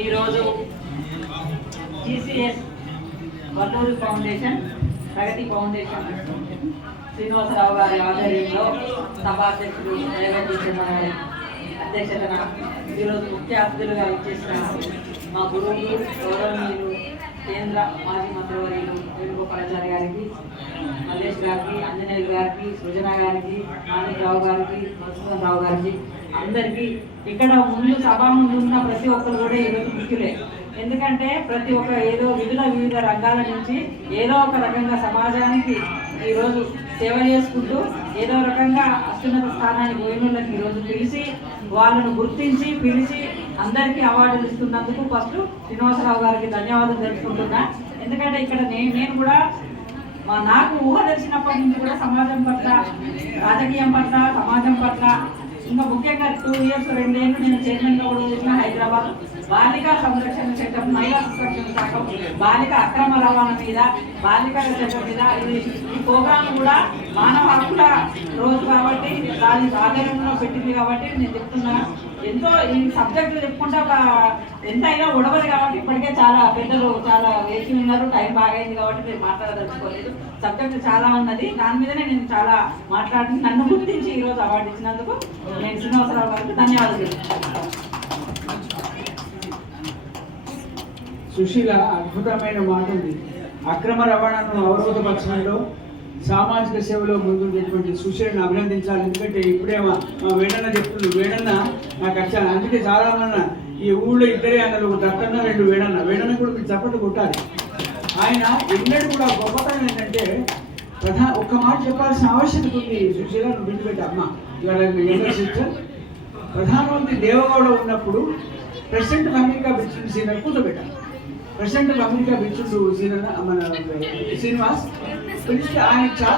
ఈరోజు GCS Valluru foundation ప్రగతి foundation Srinivasarao గారి ఆధ్వర్యంలో సభాధ్యక్షుడు రేవంత్ గారి అధ్యక్షతన ఈరోజు ముఖ్య అతిథులుగా ఇచ్చేసిన మా గురువులు గౌరవనీయులు కేంద్ర మాజీ మంత్రివర్యులు వేణుగోపాలాచారి గారికి, మల్లేష్ గారికి, ఆంజనేయులు గారికి, సృజన గారికి, మాణిక్రావు గారికి, మధుసూదన్ రావు గారికి అందరికీ ఇక్కడ ముందు సభ ముందు ఉన్న ప్రతి ఒక్కరు కూడా ఈరోజు ముఖ్యులే. ఎందుకంటే ప్రతి ఒక్క వివిధ రంగాల నుంచి ఏదో ఒక రకంగా సమాజానికి ఈరోజు సేవ చేసుకుంటూ ఏదో రకంగా అత్యున్నత స్థానానికి పోయినోళ్ళకి ఈరోజు పిలిచి వాళ్ళను గుర్తించి పిలిచి అందరికీ అవార్డులు ఇస్తున్నందుకు ఫస్ట్ శ్రీనివాసరావు గారికి ధన్యవాదాలు తెలుసుకుంటున్నా. ఎందుకంటే ఇక్కడ నేను కూడా నాకు ఊహ తెలిసినప్పటి నుంచి కూడా సమాజం పట్ల, రాజకీయం పట్ల, సమాజం పట్ల, ఇంకా ముఖ్యంగా 2 years 2 ఏళ్ళు నేను చైర్మన్గా కూడా చూసిన హైదరాబాద్ బాలికా సంరక్షణ చట్టం, మహిళా సంరక్షణ చట్టం, బాలిక అక్రమ రవాణా మీద, బాలికల చట్టం మీద ఈ ప్రోగ్రాం కూడా మానవ హక్కుల రోజు కాబట్టి దాని ఆధారంలో పెట్టింది. కాబట్టి నేను చెప్తున్నా, ఎంతో ఈ సబ్జెక్టులు చెప్పుకుంటే ఎంతైనా ఉడవదు కాబట్టి ఇప్పటికే చాలా పెద్దలు చాలా వేచి ఉన్నారు. టైం బాగైంది కాబట్టి నేను మాట్లాడదలుచుకోలేదు. సబ్జెక్టు చాలా ఉన్నది, దాని మీదనే నేను చాలా మాట్లాడి నన్ను గుర్తించి ఈరోజు అవార్డు ఇచ్చినందుకు నేను శ్రీనివాసరావు గారికి ధన్యవాదాలు. సుశీల అద్భుతమైన మాట ఉంది. అక్రమ రవాణాను అవరోధపరచడంలో సామాజిక సేవలో ముందున్నటువంటి సుశీలను అభినందించాలి. ఎందుకంటే ఇప్పుడే మా వేణన్న చెప్తుంది, వేణన్న నాకు వచ్చాను. అందుకే చాలా మంది ఈ ఊళ్ళో ఇద్దరే అన్నలు, దక్కన్న 2 వేణన్న కూడా మీరు చప్పట్లు కొట్టాలి. ఆయన ఎన్నడూ కూడా గొప్పతనం ఏంటంటే ఒక్క మాట చెప్పాల్సిన ఆవశ్యకత ఉంది. సుశీలను విడిపెట్టి అమ్మ ఇవాళ సిస్టర్ ప్రధానమంత్రి దేవగౌడ ఉన్నప్పుడు ప్రెసిడెంట్ ఆఫ్ అమెరికా బిచ్చుడు సీనియర్ కూర్చోబెట్టారు. ప్రెసిడెంట్ ఆఫ్ అమెరికా బిచ్చుడు సీనియర్ మన శ్రీనివాస్ పిలిస్తే ఆయన చాలా